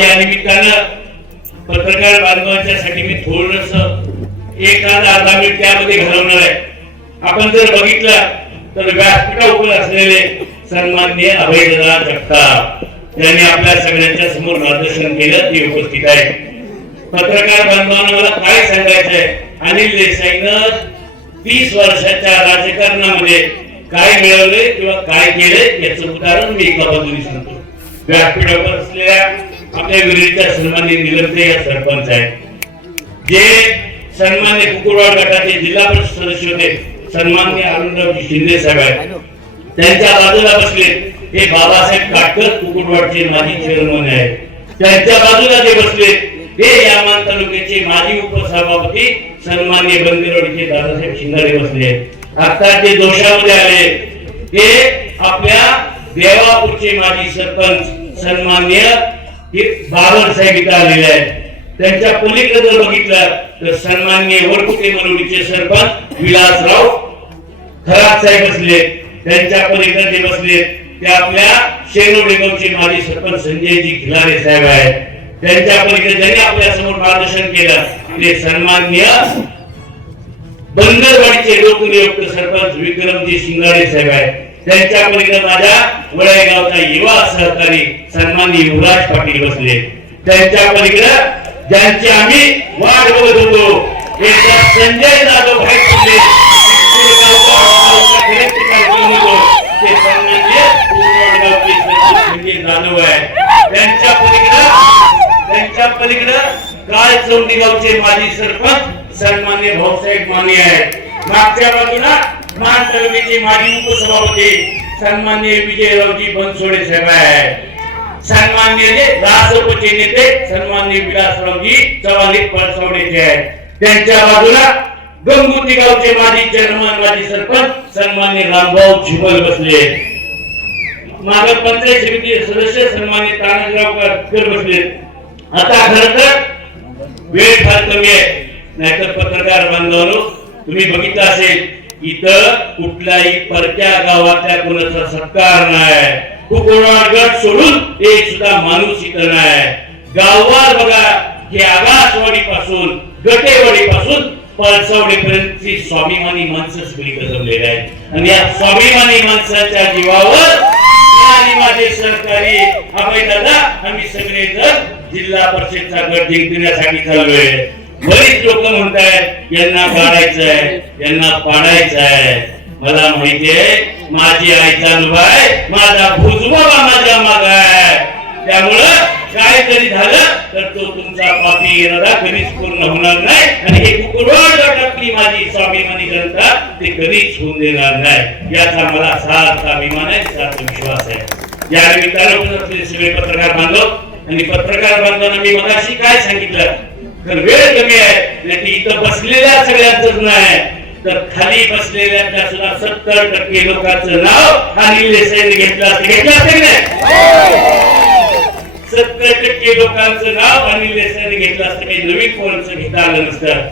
आज या निमित्तानं पत्रकार बांधवांच्यासाठी मी थोडस एक अर्धा मिनिट त्यामध्ये घालवणार आहे. आपण जर बघितलं तर व्यासपीठावर असलेले सन्माननीय अभयदादा जगताप यांनी आपल्या सगळ्यांच्या समोर मार्गदर्शन केलं, ते उपस्थित आहे. पत्रकार बांधवांना मला काय सांगायचंय, अनिल देसाईनं 30 वर्षाच्या राजकारणामध्ये काय मिळवले किंवा काय केले याचं उदाहरण मी एका बाजूने सांगतो. व्यासपीठावर असलेल्या आपल्या विरोधीच्या सन्माननीय निलमते या सरपंच आहेत, जे सन्माननीय कुकुरवाड गटाचे जिल्हा परिषद सदस्य होते सन्माननीय अरुणरावजी शिंदे साहेब आहेत, त्यांच्या बाजूला बसले हे बाबासाहेब काटकर कुकुरवाडचे माजी चेअरमन आहेत, त्यांच्या बाजूला जे बसले हे यामान तालुक्याचे माजी उपसभापती सन्माननीय बंदेवाडीचे दादासाहेब शिंगारे बसले. आता ते दोषामध्ये आले ते आपल्या देवापूरचे माजी सरपंच सन्माननीय बाबर साहेब इथे आलेले आहेत. त्यांच्या पलीकडे जर बघितलं तर सन्माननीय वरकुटे मरोडीचे सरपंच विलासराव खरात साहेब बसले. त्यांच्या पलीकडे जे बसले ते आपल्या शेनोडेगावचे माजी सरपंच संजयजी खिलारे साहेब आहेत. त्यांच्या पलीकडे ज्यांनी आपल्या समोर मार्गदर्शन केलं ते सन्माननीय बंदरवाडीचे लोकनियुक्त सरपंच विक्रमजी शिंगारे साहेब आहेत. त्यांच्या पलीकडे माझ्या वळाईगावचा युवा सहकारी सन्माननीय युवराज पाटील बसले. त्यांच्या पलीकडे ज्यांची आम्ही वाट बघत होतो संजय जाधव भाई पडले, ते सन्माननीय संजय जाधव आहे. त्यांच्या पलीकडे काळ चौंडीगावचे माजी सरपंच सन्माननीय भाऊसाहेब माने आहेत. मागच्या बाजूला मान तालुक्याचे माजी उपसभापती सन्माननीय विजयरावजी बनसोडे साहेब आहेत. सन्माननीय रासपचे नेते सन्माननीय विलासरावजी चव्हाण पळसवडेचे आहेत. त्यांच्या बाजूला गंगोती गावचे माजी चेअरमन माजी सरपंच सन्माननीय रामभाऊ झिबल बसले. मागे पंचायत समिती सदस्य सन्माननीय तानाजीराव बसले. आता खरं तर वेळ फार कमी आहे, नाहीतर पत्रकार बांधवांनो तुम्ही बघितलं असेल इथं कुठल्याही परक्या गावातल्या कोणाचा सत्कार नाही. कुकुरवाड गट सोडून एक सुद्धा माणूस इथं नाही. गाववार बघा की आगासवाडी पासून गटेवाडी पासून पळसवडेपर्यंतची स्वाभिमानी माणसं सगळी जमलेली आहेत आणि या स्वाभिमानी माणसाच्या जीवावर आणि माझे सहकारी अभयदादा आम्ही सगळे जण जिल्हा परिषदचा गट जिंकण्यासाठी चाललोय. बरीच लोक म्हणतायत यांना काढायचंय यांना पाडायचं आहे. मला माहितीये माझी आई चालू आहे, माझा भुजबाबा माझ्या माग आहे. त्यामुळं काय जरी झालं तर तो तुमचा पापी इरादा कधीच पूर्ण होणार नाही आणि हे कुकुरवाड गटातली माझी स्वाभिमानी जनता ते कधीच होऊन देणार नाही याचा मला सार्थ अभिमान आहे, सार्थ विश्वास आहे. या निमित्तानं सगळे पत्रकार बांधव आणि पत्रकार बांधवांना मी मगाशी काय सांगितलं तर वेळ कमी आहे, नाही इथं बसलेल्या सगळ्यांचं नाही तर खाली बसलेल्या सुद्धा 70% लोकांचं नाव अनिल देसाईंनी घेतलं असेल नाही. 70% लोकांचं नाव अनिल देसाईंनी घेतलं असतं, काही नवीन कोणाचं घेता आलं नसतं.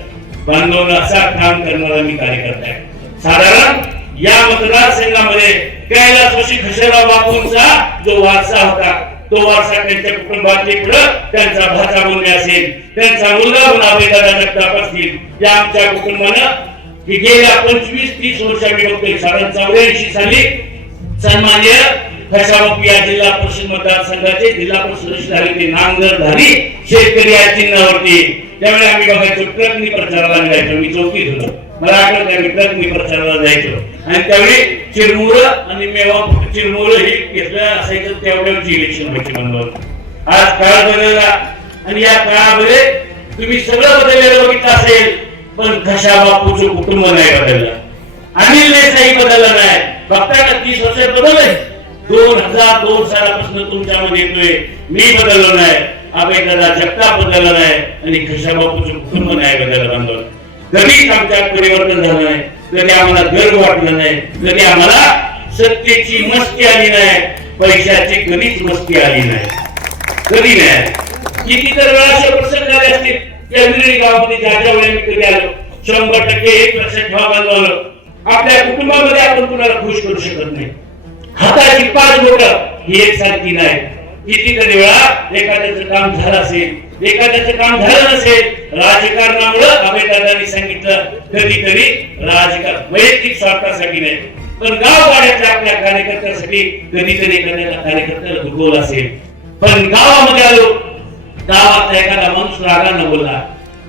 बांधवांना असा काम करणारा मी कार्यकर्ता आहे. साधारण या मतदारसंघामध्ये कैलासवासी खशेराव बापूंचा जो वारसा होता तो वारसा त्यांच्या कुटुंबातले पुढे त्यांचा भाचा मुलगा असेल, त्यांचा मुलगा अभयदादा जगताप असतील. या आमच्या कुटुंबानं गेल्या 25-30 वर्ष मी बघतोय. साधारण 84 साली सन्माननीय खशाबापू या जिल्हा परिषद मतदारसंघाचे जिल्हा परिषद सदस्य झाले. ते नांगरधारी शेतकरी या चिन्हावरती त्यावेळी आम्ही बघायचो ट्रकनी प्रचाराला जायचो. मी चौकीत होतो, मला आठवत आहे मी ट्रकनी प्रचाराला जायचो आणि त्यावेळी चिरमुर आणि मेवा चिरमुर हे घेतलं असायचं. त्यावेळेची इलेक्शन व्हायची बंद. आज काळ बदलला आणि या काळामध्ये तुम्ही सगळं बदललेलं बघितलं असेल, पण खशाबापूचं कुटुंब नाही बदललं. अनिल देसाई बदलला नाही. बघताय ना 30 वर्षात बदललंय. 2002 सालापासून तुमच्यामध्ये येतोय. मी बदललो नाही, अभयदादा जगताप बदलला नाही आणि खशाबापूचं कुटुंब नाही बदललं. बांधव कधीच आमच्यात परिवर्तन झालं नाही, कधी आम्हाला गर्व वाटला नाही, कधी आम्हाला सत्तेची मस्ती आली नाही, पैशाची कधीच मस्ती आली नाही, कधी नाही. किती तर वेळा असे प्रसंग झाले असतील या विरळी गावामध्ये ज्या वेळेला मी कधी आलो 100% एक लक्षात ठेवा बांधवांनो, आपल्या कुटुंबामध्ये आपण कुणाला खुश करू शकत नाही. हाताची 5 बोटं ही एकसारखी नाही. कितीतरी वेळा एखाद्याचं काम झालं असेल, एखाद्याचं काम झालं नसेल, राजकारणामुळे अभयदादांनी सांगितलं कधीतरी राजकारण वैयक्तिक स्वार्थासाठी नाही, पण गावगाड्यातल्या आपल्या कार्यकर्त्यासाठी कधीतरी एखाद्या कार्यकर्त्याला दुखवलं असेल. पण गावामध्ये आलो, गावातला एखादा माणूस रागानं बोलला,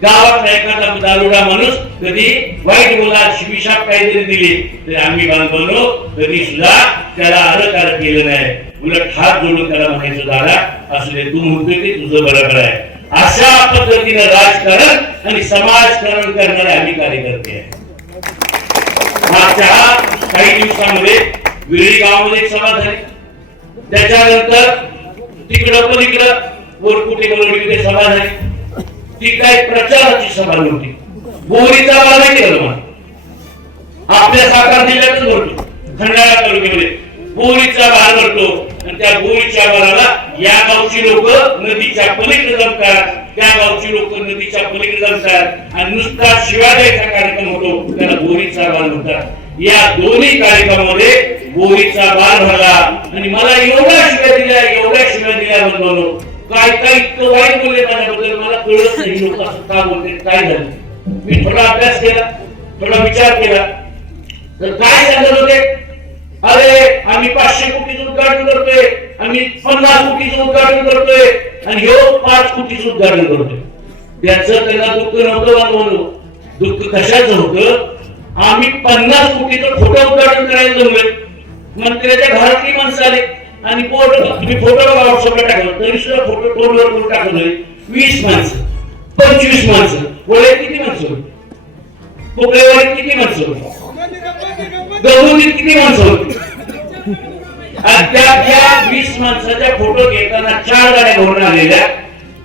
गावातला एखादा दारुडा माणूस कधी वाईट बोला, शिविशाप काहीतरी दिली, तरी आम्ही बांधवनो कधी सुद्धा त्याला अलकार केलं नाही. उलट हात जोडून त्याला म्हणायचं, दादा असू दे, तू म्हणतोय ते तुझं बरोबर आहे. अशा पद्धतीनं राजकारण आणि समाजकारण करणारे आम्ही कार्यकर्ते आहे. मागच्या काही दिवसामध्ये विरळी गावामध्ये एक सभा झाली, त्याच्यानंतर तिकडं पलीकडं वरकुटे बरोबर सभा झाली. ती काय प्रचाराची सभा नव्हती. बोरीचा बार माहिती का तुम्हाला? आपल्या सातारा जिल्ह्यातच भरतो, खंडाळा तालुक्यामध्ये बोरीचा बार भरतो. आणि त्या बोरीच्या बाराला या गावची लोक नदीच्या पलीकडे जमतात, त्या गावची लोक नदीच्या पलीकडे जमतात आणि नुसता शिव्या द्यायचा कार्यक्रम होतो, त्याला बोरीचा बार म्हणतात. या दोन्ही कार्यक्रमामध्ये बोरीचा बार भरला आणि मला एवढ्या शिव्या दिल्या म्हणून काय काय इतकं वाईट बोलले माझ्याबद्दल, मला कळत नाही लोक असं का बोलते, काय झालं. मी थोडा अभ्यास केला, थोडा विचार केला, तर काय सांगत होते, अरे आम्ही 500 कोटीचं उद्घाटन करतोय, आम्ही 50 कोटीचं उद्घाटन करतोय आणि ह्यो 5 कोटीचं उद्घाटन करतोय. त्याचं त्यांना दुःख नव्हतं बांधवांनो. दुःख कशाचं होतं, आम्ही 50 कोटीचं खोटं उद्घाटन करायला जमलोय, मंत्र्याच्या घरातली माणसं आली आणि तुम्ही फोटो व्हॉट्सअपला टाकला तरी सुद्धा फोटो टोलवर करून टाकलं. 20 माणसं, 25 माणसं, बोले किती माणसं, पोकळेवाडीत किती माणसं, गवळीत किती माणसं होती. आणि त्या 20 माणसाच्या फोटो घेताना 4 गाड्या घेऊन आलेल्या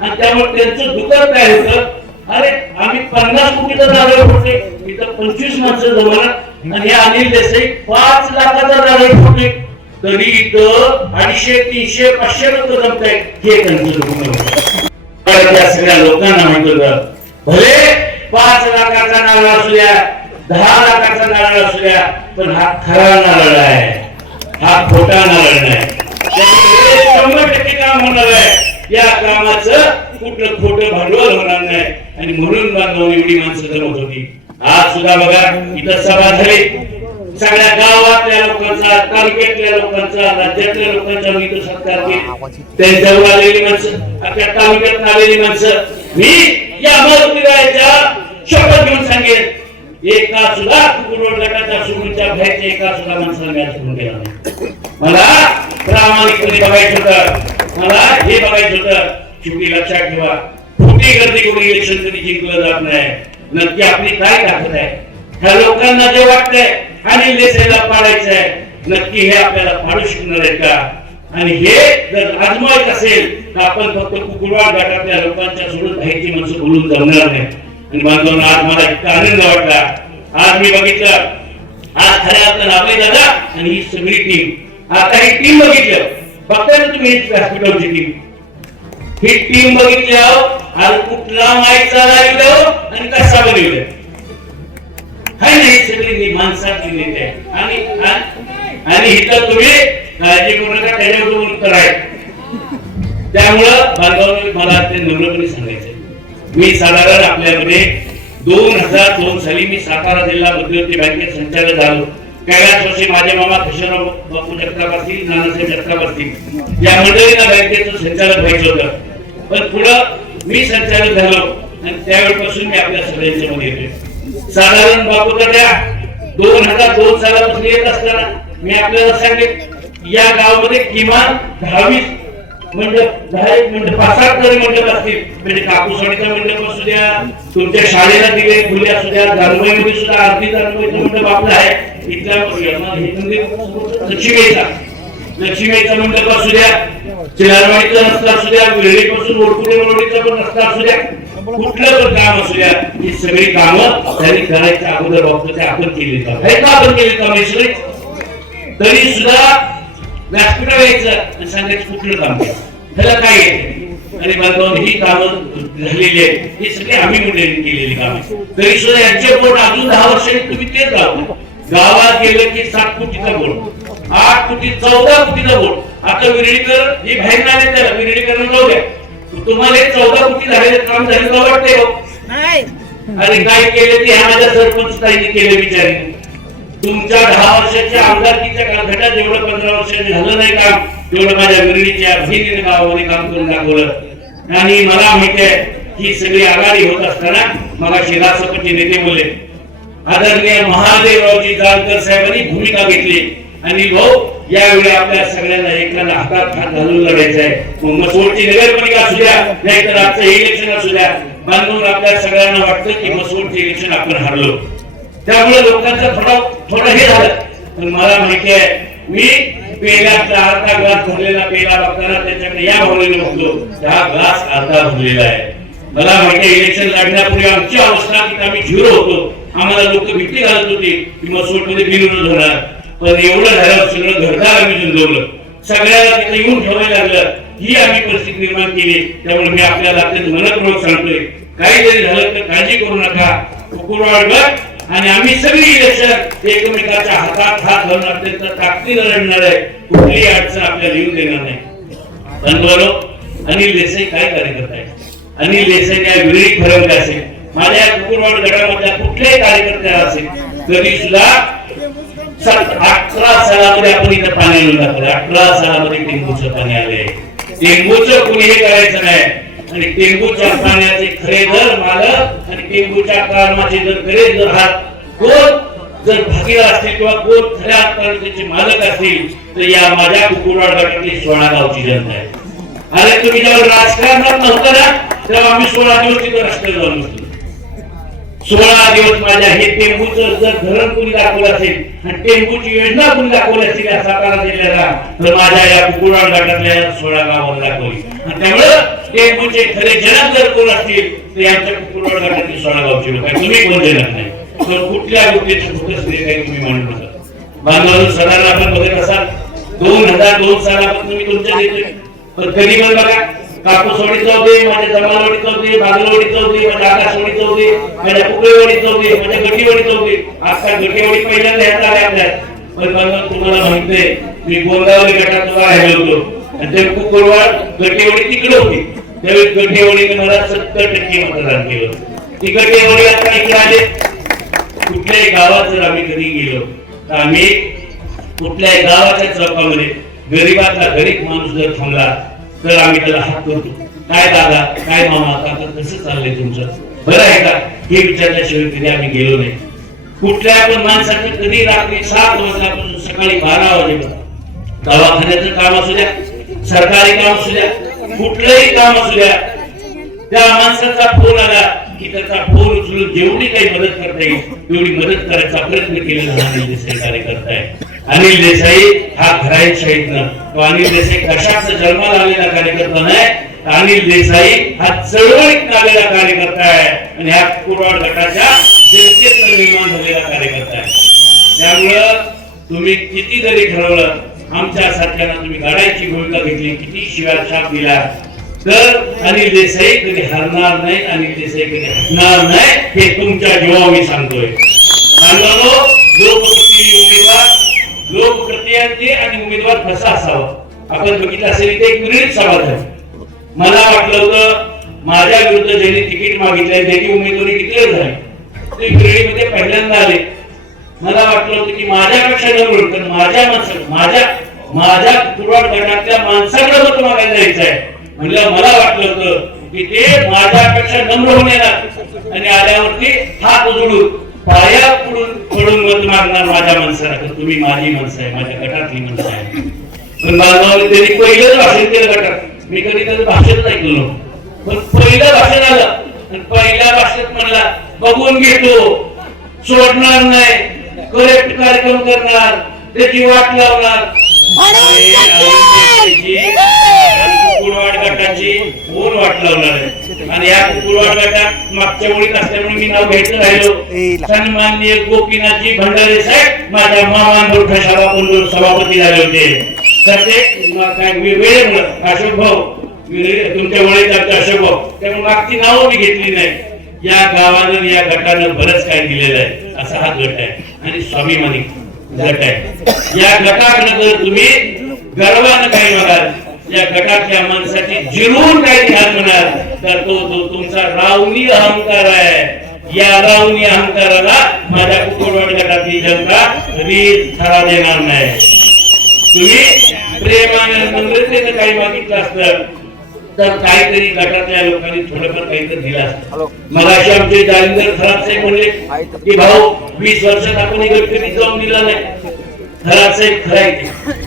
आणि त्यामुळे त्यांचं दुःख काय होतं, अरे आम्ही 50 कोटीचा नारळ फोडले, इथं 25 माणसं जमणार आणि हे अनिल देसाई 5 लाखाचा नारळ फोडले, तरी इथं 250, 300, 500 लोक जमतायत. हे त्यांचं दुःख. त्या सगळ्या लोकांना माहित होतं, भले 5 लाखाचा नारळ असू द्या, 10 लाखाचा नारळ असू द्या, पण हा खरा नारळ आहे, हा खोटा नारळ नाही. 100% काम होणार आहे. या कामाचं कुठलं खोटं भांडवल होणार नाही आणि म्हणून बांधव एवढी माणसं जमत होती. आज सुद्धा बघा इथं सभा झाली, सगळ्या गावातल्या लोकांचा, तालुक्यातल्या लोकांचा, राज्यातल्या लोकांचा मी तो सत्कार केला. त्यांच्यावर आलेली माणसं, आपल्या तालुक्यात आलेली माणसं, मी या मारुतीरायाच्या शपथ घेऊन सांगेन, एका सुद्धा कुकुरवड गटाच्या सोडूनच्या बाहेरच्या एका सुद्धा माणसाला मी सोडून गेला नाही. मला प्रामाणिकपणे बघायचं होतं, मला हे बघायचं होतं. शेवटी लक्षात ठेवा, खोटी गर्दी करून इलेक्शन कधी जिंकलं जात नाही. नक्की आपली काय ताकद आहे, ह्या लोकांना जे वाटतंय अनिल देसाईला पाडायचं आहे, नक्की हे आपल्याला पाडू शकणार आहे का? आणि हे जर आजमायचं असेल तर आपण फक्त कुकुरवाड गटातल्या लोकांच्या सोडून बाहेरची माणसं बोलून जमणार नाही. आणि बांधवांना आज मला इतका आनंद वाटला. आज मी बघितलं, आज खऱ्या अर्थानं अभयदादा आणि ही सगळी टीम, आता ही टीम बघितलं, बघताय ना तुम्ही हॉस्पिटलची टीम, ही टीम बघितल्यावर आज कुठला माईक चालवलं आणि कसा बनवलं, हाय नाही सगळी माणसाची नेते आणि इथं तुम्ही काळजी करू नका, त्याच्यावर उत्तर आहे. त्यामुळं बांधवांनी मला ते नम्रपणे सांगायचं, मी साधारण आपल्यामध्ये 2002 साली मी सातारा जिल्हा मध्यवर्ती बँकेत संचालक झालो. त्याच वर्षी माझे मामा किशोरराव बापू जगताप असतील, नानासाहेब जगताप असतील, या मंडळीला बँकेचं संचालक व्हायचं होतं. पण पुढं मी संचालक झालो आणि त्यावेळेपासून मी आपल्या सगळ्यांच्या मध्ये येतोय. साधारण बापूच्या त्या 2002 सालापासून येत असताना मी आपल्याला सांगेन, या गावामध्ये किमान 10 मंडप 5-7 तरी मंडप असतील. म्हणजे कापूसवाडीचा मंडप असू द्या, तुमच्या शाळेला दिले खुले असू द्या, दानवाईमध्ये सुद्धा आरती दानवाईचा मंडप आपला आहे. इथला लक्ष्मीचा मंडप असू द्या, चिलारवाडीचा रस्ता असू द्या, विरळीपासून ओळखुटे रोडीचा पण रस्ता असू द्या, कुठलं पण काम असू द्या, ही सगळी कामं त्यांनी करायच्या अगोदर बापूच्या आपण केली का तरी सुद्धा व्यासपीठावर यायचं आणि सांगायचं कुठलं काम केलं, त्याला काय येते. आणि बांधवांनी ही कामं झालेली आहेत, ही सगळी आम्ही मंडळींनी केलेली कामं. तरी सुद्धा यांचे बोर्ड अजून 10 वर्षांनी तुम्ही तेच गावात गेलं की 7 कोटीचा बोर्ड, 8 कोटी 14 कोटीचा वोट आता विरळीकर ही बाहेर आले त्याला विरळीकरण जाऊ द्या तुम्हाला 14 कोटी झालेले काम झाले का वाटते हो नाही अरे काय केले ते माझ्या सरपंच ताईने केले विचारी तुमच्या 10 वर्षाच्या आमदारकीच्या काळात जेवढं 15 वर्षांनी झालं नाही काम तेवढं माझ्या विरळीच्या बहिणीने गावामध्ये काम करून दाखवलं आणि मला माहिती आहे ही सगळी आघाडी होत असताना मगाशी राष्ट्रपती नेते बोलले आदरणीय महादेवरावजी जानकर साहेबांनी भूमिका घेतली आणि भाऊ यावेळी आपल्या सगळ्यांना एकाला हातात हात घालून लढायचं आहे मग मसवडची नगरपालिका असू द्या नाहीतर आजचं इलेक्शन असू द्या बांधून आपल्या सगळ्यांना वाटतं की मसवडचे इलेक्शन आपण हरलो त्यामुळे लोकांचं थोडं हे झालं पण मला माहिती आहे मी पेल्याचा अर्धा ग्लास भरलेला पेला बघताना त्याच्याकडे या भावनेने बघतो हा ग्लास अर्धा भरलेला आहे मला माहिती आहे इलेक्शन लढण्यापूर्वी आमची अवस्था की आम्ही झिरो होतो आम्हाला लोक भीती घालत होती की मसवडमध्ये बिनविरोध होणार पण एवढं झालं सगळं घरदार आम्ही झुंजवलं सगळ्याला तिथे येऊन ठेवायला लागलं ही आम्ही परिस्थिती निर्माण केली त्यामुळे मी आपल्याला मनपूर्वक सांगतोय काही जरी झालं तर काळजी करू नका कुकुरवाड गट आणि आम्ही सगळी इलेक्शन एकमेकाच्या हातात हात घालून अत्यंत ताकदीने लढणार आहे कुठलीही अडचण आपल्याला येऊन देणार नाही पण अनिल देसाई काय कार्यकर्ता आहे अनिल देसाई या विरळी ठरवले असेल माझ्या कुकुरवाड गटामधल्या कुठल्याही कार्यकर्त्याला असेल तरी सुद्धा 18 सालामध्ये आपण इथं पाणी आणून दाखवलं 18 सालामध्ये टेंबूचं पाणी आले टेंबूचं कुणी हे करायचं नाही आणि टेंबूच्या पाण्याचे खरे दर मालक आणि टेंबूच्या कामाचे दर खरे दर हात कोण जर भागीदार असतील किंवा कोण खऱ्या अर्थाने मालक असतील तर या माझ्या कुकुरवाड गटातली 16 गावची जनता आहे अरे तुम्ही जेव्हा राजकारणात नव्हता ना तेव्हा आम्ही 16 दिवस तिथं रस्त्यावर जाऊन बसलो 16 दिवस माझ्या हे टेंबूचं जर धरण कोणी दाखवलं असेल आणि टेंबूची योजना कोणी दाखवली असेल या सातारा जिल्ह्याला तर माझ्या या कुकुरवाड गटातल्या 16 गावाला दाखवली आणि त्यामुळे टेंबूचे खरे जनक जर कोण असतील तर आमच्या कुकुरवाड गटातली 16 गावची लोक तुम्ही कोण देणार नाही तर कुठल्या गोष्टीचं फोकस नाही काही तुम्ही म्हणू नका बांधवांनो साधारण आपण बघत असाल 2002 सालापासून तुम्ही तुमच्या देतोय पण कधी पण बघा कापूसवाडी चौधरी माझ्या जमालवाडी चौधरी बागलवाडी चौधरी माझ्या आकाशवाडी चौधरी माझ्या कुकळवाडी चौधरी माझ्या गटीवाडी चौधरी आता गटीवाडी पहिल्यांदा येत आले आपल्या पण तुम्हाला माहिती आहे मी गोंदावली गटात तुला राहिलो होतो आणि ते कुकळवाड गटीवाडी तिकडे होती त्यावेळी गटीवाडीने मला 70% मतदान केलं ती गटीवाडी आता इकडे आले कुठल्याही गावात जर आम्ही कधी गेलो तर आम्ही कुठल्याही गावाच्या चौकामध्ये गरीबातला गरीब माणूस जर थांबला तर आम्ही त्याला हात करतो काय दादा काय मामा काका कसं चाललंय तुमचं बरं आहे का हे विचारल्याशिवाय कधी आम्ही गेलो नाही कुठल्या पण माणसाचं कधी रात्री 7 वाजल्यापासून सकाळी 12 वाजेपर्यंत दवाखान्याचं काम असू द्या सरकारी काम असू द्या कुठलंही काम असू द्या त्या माणसाचा फोन आला की त्याचा फोन उचलून जेवढी काही मदत करता येईल तेवढी मदत करायचा प्रयत्न केलेला अनिल देसाई कार्यकर्ता आहे अनिल देसाई हा घराईशाहीतनं तो अनिल देसाई कशाच जन्माला आलेला कार्यकर्ता नाही अनिल देसाई हा चळवळीत आलेला कार्यकर्ता आहे आणि ह्या कुकुरवाड गटाच्या जनतेतनं निर्माण झालेला कार्यकर्ता आहे त्यामुळं तुम्ही किती जरी ठरवलं आमच्या सारख्यांना तुम्ही गाडायची भूमिका घेतली किती शिवाय छाप दिला तर अनिल देसाई कधी हरणार नाही अनिल देसाई कधी हटणार नाही हे तुमच्या जीवा मी सांगतोय लोकप्रतिनिधी आणि उमेदवार कसा असावा आपण बघितलं असेल इथे एक विरळीत सवाल आहे मला वाटलं होतं माझ्या विरुद्ध ज्यांनी तिकीट मागितलं त्यांनी उमेदवारी डिक्लेअर झाली ते विरळीमध्ये पहिल्यांदा आले मला वाटलं होतं की माझ्यापेक्षा न मिळून तर माझ्या कुकुरवाड गटातल्या माणसाकडे मत मागायला जायचं आहे म्हणलं मला वाटलं होतं की ते माझ्यापेक्षा नम्र होऊन येणार आणि आल्यावरती हात जोडून पाया पडून मत मागणार माझ्या माणसाला तर तुम्ही माझी माणसं आहे माझ्या गटातली माणसं आहे पण बांधवांनी त्यांनी पहिलंच भाषण केलं गटात मी कधी त्याचं भाषण नाही केलं पण पहिलं भाषण आलं आणि पहिल्या भाषेत म्हणला बघून घेतो सोडणार नाही करेक्ट कार्यक्रम करणार त्याची वाट लावणार कुकुरवाड गटाची कोण वाट लावणार आहे आणि या कुकुरवाड गटात मागच्या ओळीत असल्यामुळे मी नाव घ्यायचं राहिलो सन्माननीय गोपीनाथजी भंडारे साहेब माझ्या मामा सभापती झाले होते तर ते वेळ अशोक भाऊ तुमच्या वळीत अशोक भाऊ त्यामुळे मागची नावं मी घेतली नाही या गावानं या गटानं बरंच काय दिलेलं आहे असा हा गट आहे आणि स्वाभिमानी गट आहे. या गटाकडे जर तुम्ही गर्वानं काही बघाल, या गटातल्या माणसाची जिरून काही ध्यान म्हणाल तर तो तुमचा रावणी अहंकार आहे. या रावणी अहंकाराला माझ्या कुकुरवाड गटातली जनता कधी थरा देणार नाही. तुम्ही प्रेमाने नम्रतेने काही मागितलं असतं तर काहीतरी गटातल्या लोकांनी थोडंफार काहीतरी दिलं असतं. मला असे आमचे जालिंदर खराब साहेब म्हणले की भाऊ 20 वर्षात आपण गटकरी जाऊन दिला नाही. खराब साहेब खराय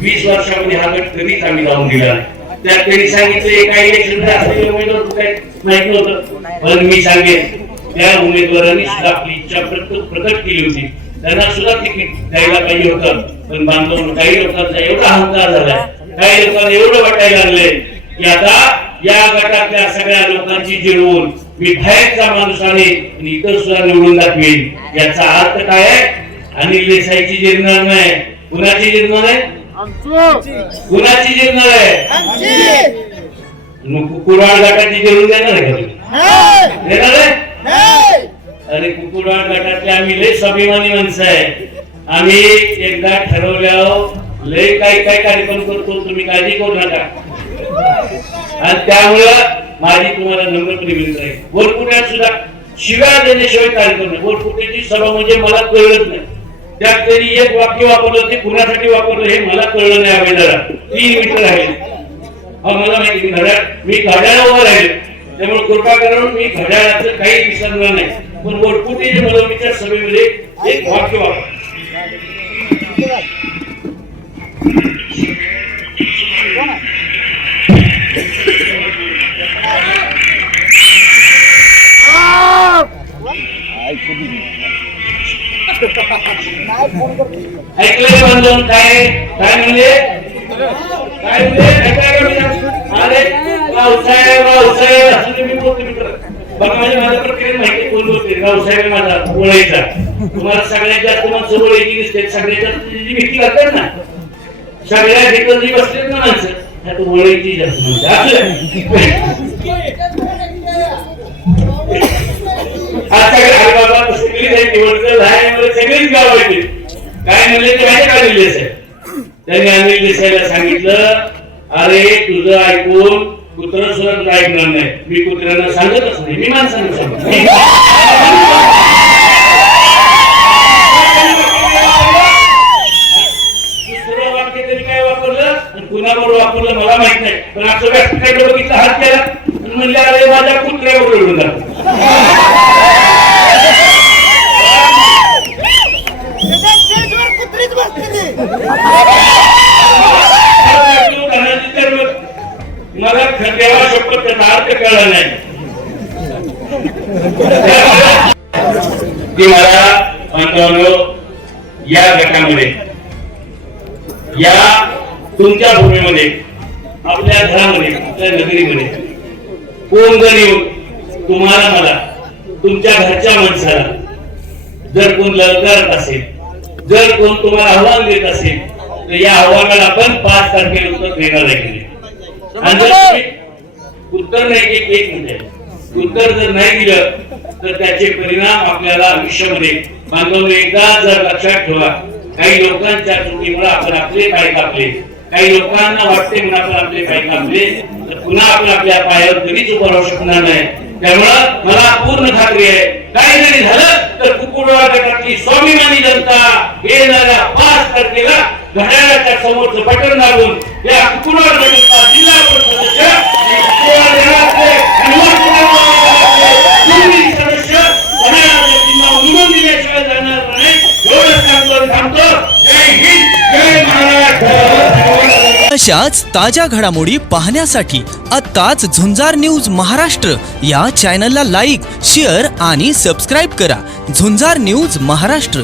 20 वर्षामध्ये हा गट कधीच आम्ही जाऊन दिला नाही. त्यात त्यांनी सांगितले काही इलेक्शन असलेले उमेदवार काही माहित नव्हतं, पण मी सांगेन त्या उमेदवारांनी सुद्धा आपली इच्छा प्रकट केली होती. त्यांना सुद्धा तिकीट द्यायला पाहिजे होतं, पण बांधव काही लोकांचा एवढा अहंकार झालाय, काही लोकांना एवढं वाटायला लागले की आता या गटातल्या सगळ्या लोकांची जिरवून मी बाहेरचा माणूस आहे आणि इतर सुद्धा निवडून दाखवेल. याचा अर्थ काय आहे? अनिल देसाईची जिरणार नाही. कुणाची जिरणार आहे? कुणाची जिरणार आहे? कुकुरवाड गटाची जिरून देणार आहे का? देणार आहे? अरे कुकुरवाड गटातले आम्ही लय स्वाभिमानी माणसं आहे. आम्ही एकदा ठरवल्यावर लय काय काय कार्यक्रम करतो, तुम्ही काळजी करू नका. आणि त्यामुळं माझी तुम्हाला नम्रपणे विनंती आहे, वरपुट्यात सुद्धा शिव्या देण्याशिवाय कार्यक्रम नाही. वरपुट्याची सभा म्हणजे मला कळलंच नाही. त्यात त्यांनी एक वाक्य वापरलं, ते कुणासाठी वापरलं हे मला कळलं नाही. आवेदना 3 मिनिटं राहिले. मला माहिती मी घड्याळावर राहिले, त्यामुळे कृपा करून मी घड्याळाचं काही विसरणार नाही. पण वरपुटेच्या मिरवणुकीच्या सभेमध्ये एक वाक्य वापर. ऐकले बांधून काय काय म्हणले काय म्हणले? अरे रावसाहेब असं मी बोलतो मित्र. बघा माझ्या प्रक्रियेत माहिती कोण बोलते. रावसाहेब माझा ओळखीचा. तुम्हाला सगळ्यात जास्त माणसं ओळखी दिसते, सगळ्यात जास्त जी भीती करतात ना, सगळ्या ठिकाणी जी बसलेत ना माणसं त्यात ओळखी जास्त माणसं. अरे बाबा सगळीच गाव आहे. काय म्हणले ते माहिती का? अनिल देसाई. त्यांनी अनिल देसाईला सांगितलं, अरे तुझं ऐकून कुत्र सुद्धा तुझं ऐकणार नाही. मी कुत्र्यांना सांगतच नाही, मी माणसांना सांगतो. दुसरं वाक्य त्यांनी काय वापरलं, कुणाबरोबर वापरलं मला माहित नाही, पण असं व्याख्याकडे बघितलं, हात केला आणि म्हणले अरे माझ्या कुत्र्यावर ओढून जा. मला देवा शपथ त्याचा अर्थ कळला नाही. मला बांधवांनो, या गटामध्ये या तुमच्या भूमीमध्ये आपल्या घरामध्ये आपल्या नगरीमध्ये कोण जर येऊन तुम्हाला मला तुमच्या घरच्या माणसाला जर कोण ललकारत असेल, जर कोण तुम्हाला आव्हान देत असेल तर या आव्हानाला आपण 5 तारखेला उत्तर देणार आहे. उत्तर नाही एक म्हणजे उत्तर जर नाही दिलं तर त्याचे परिणाम आपल्याला आयुष्यामध्ये बांधव एकदा जर लक्षात ठेवा. काही लोकांच्या चुकीमुळे आपण आपले पाय कापले, काही लोकांना वाटते म्हणून आपण आपले पाय कापले तर पुन्हा आपण आपल्या पायावर कधीच उभं राहू शकणार नाही. त्यामुळं मला पूर्ण खात्री आहे, काही जरी झालं तर कुकुरवाड गटातली स्वाभिमानी जनता येणाऱ्या 5 तारखेला घड्याळाच्या समोरचं बटन दाबून या कुकुरवाड गटाचा जिल्हा परिषद सदस्य सदस्य निवडून दिल्याशिवाय जाणार नाही. एवढं सांगतो थांबतो. जय हिंद, जय महाराष्ट्र. अशाच ताज्या घडामोडी पाहण्यासाठी आत्ताच झुंजार न्यूज महाराष्ट्र या चॅनलला लाईक, शेअर आणि सबस्क्राईब करा. झुंजार न्यूज महाराष्ट्र.